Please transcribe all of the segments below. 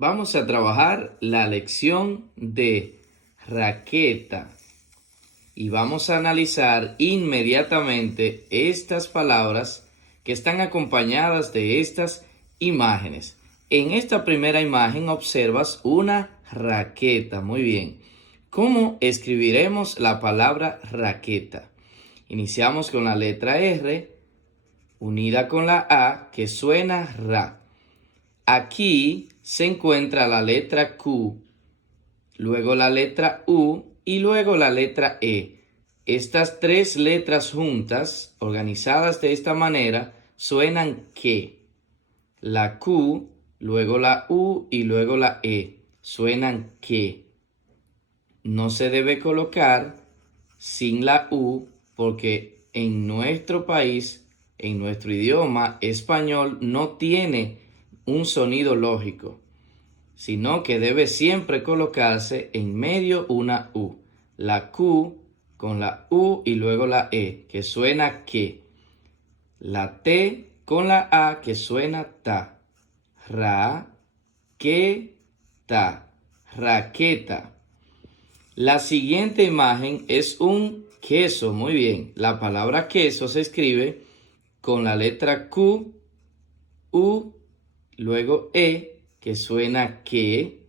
Vamos a trabajar la lección de raqueta y vamos a analizar inmediatamente estas palabras que están acompañadas de estas imágenes. En esta primera imagen observas una raqueta. Muy bien. ¿Cómo escribiremos la palabra raqueta? Iniciamos con la letra R unida con la A que suena ra. Aquí se encuentra la letra Q, luego la letra U y luego la letra E. Estas tres letras juntas, organizadas de esta manera, suenan que. La Q, luego la U y luego la E, suenan que. No se debe colocar sin la U porque en nuestro país, en nuestro idioma español, no tiene un sonido lógico, sino que debe siempre colocarse en medio una U. La Q con la U y luego la E, que suena que. La T con la A, que suena ta. Ra, que, ta. Raqueta. La siguiente imagen es un queso. Muy bien. La palabra queso se escribe con la letra Q, U, luego E, que suena que,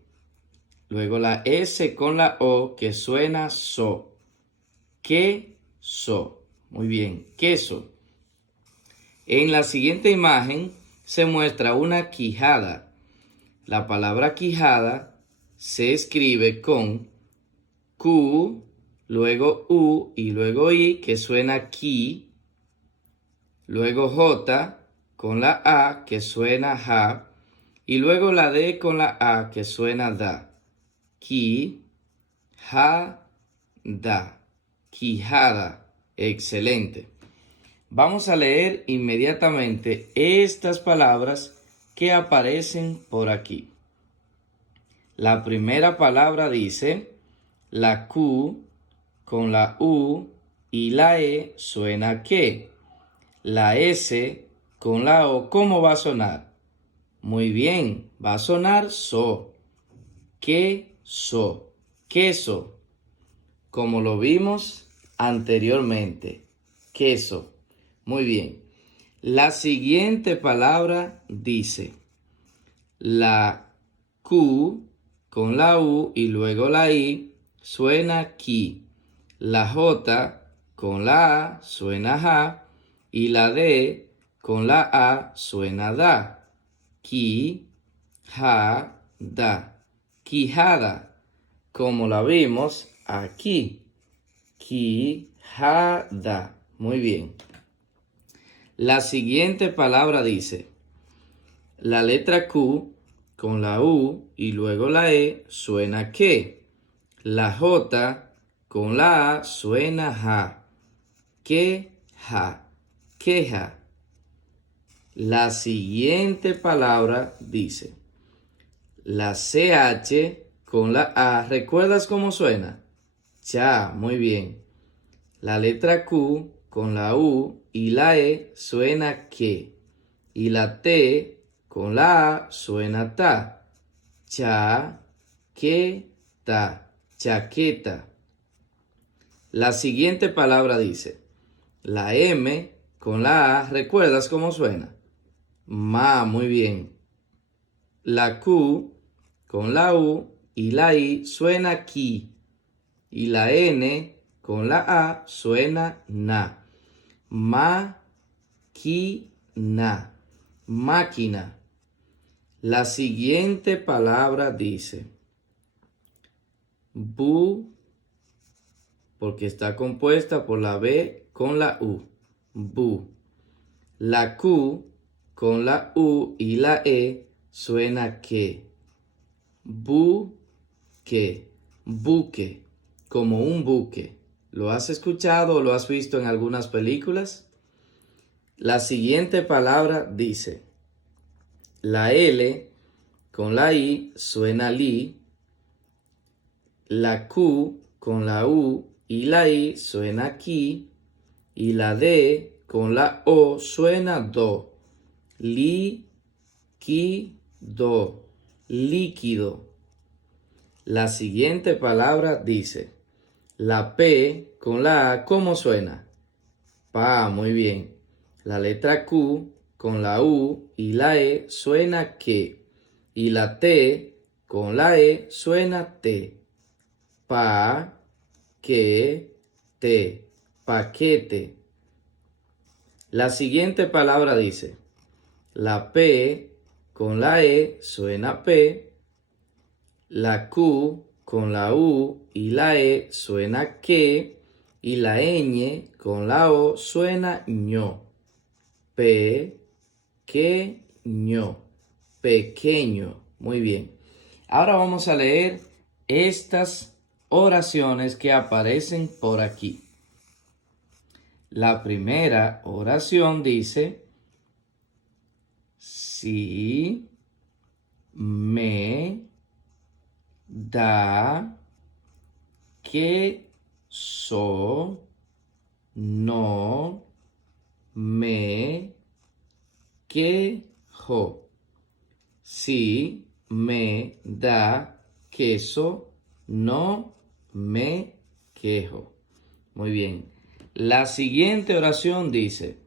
luego la S con la O, que suena so. Queso. Muy bien, queso. En la siguiente imagen se muestra una quijada. La palabra quijada se escribe con Q, luego U y luego I, que suena ki, luego J con la A, que suena ja, y luego la D con la A, que suena da. Ki, ja, da. Quijada. Excelente. Vamos a leer inmediatamente estas palabras que aparecen por aquí. La primera palabra dice, la Q con la U y la E suena que. La S con la O, ¿cómo va a sonar? Muy bien, va a sonar so. Queso, queso, como lo vimos anteriormente. Queso. Muy bien. La siguiente palabra dice, la Q con la U y luego la I suena ki. La J con la A suena ja y la D con la A suena da. Ki, ja, da. Quijada, como la vimos aquí. Quijada. Muy bien. La siguiente palabra dice, la letra Q con la U y luego la E suena que. La J con la A suena ja. Queja, queja. La siguiente palabra dice, la CH con la A, ¿recuerdas cómo suena? Cha, muy bien. La letra Q con la U y la E suena que. Y la T con la A suena ta. Cha, que, ta. Chaqueta. La siguiente palabra dice, la M con la A, ¿recuerdas cómo suena? Ma, muy bien. La Q con la U y la I suena ki. Y la N con la A suena na. Máquina, máquina. La siguiente palabra dice, bu, porque está compuesta por la B con la U. Bu. La Q con la U y la E suena que. Buque, buque, como un buque. ¿Lo has escuchado o lo has visto en algunas películas? La siguiente palabra dice, la L con la I suena li, la Q con la U y la I suena ki, y la D con la O suena do. Li, ki, do. líquido. La siguiente palabra dice, la P con la A, ¿cómo suena? Pa, muy bien. La letra Q con la U y la E suena que. Y la T con la E suena te. Pa, que, te. Paquete. La siguiente palabra dice, la P con la E suena P. La Q con la U y la E suena que. Y la ñ con la O suena ño. Pequeño. Pequeño. Muy bien. Ahora vamos a leer estas oraciones que aparecen por aquí. La primera oración dice, si me da queso, no me quejo. Si me da queso, no me quejo. Muy bien. La siguiente oración dice,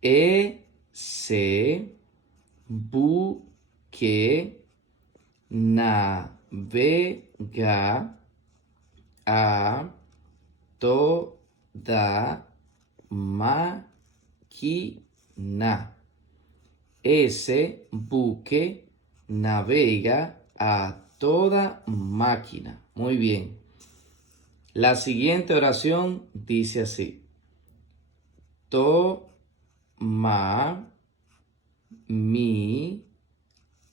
ese buque navega a toda máquina. Ese buque navega a toda máquina. Muy bien. La siguiente oración dice así. Toma mi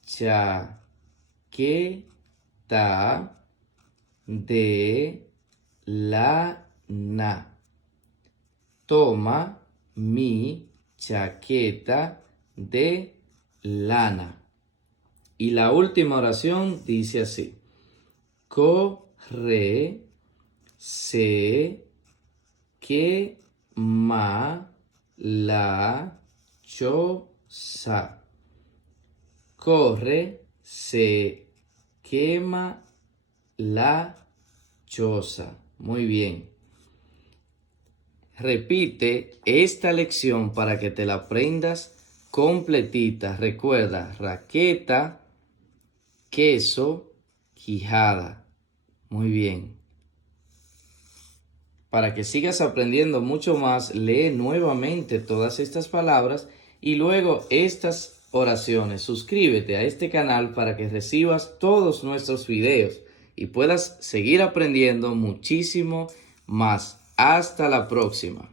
chaqueta de lana. Toma mi chaqueta de lana. Y la última oración dice así. Corre, se quema la choza. Corre, se quema la choza. Muy bien. Repite esta lección para que te la aprendas completita. Recuerda, raqueta, queso, quijada. Muy bien. Para que sigas aprendiendo mucho más, lee nuevamente todas estas palabras y luego estas oraciones. Suscríbete a este canal para que recibas todos nuestros videos y puedas seguir aprendiendo muchísimo más. Hasta la próxima.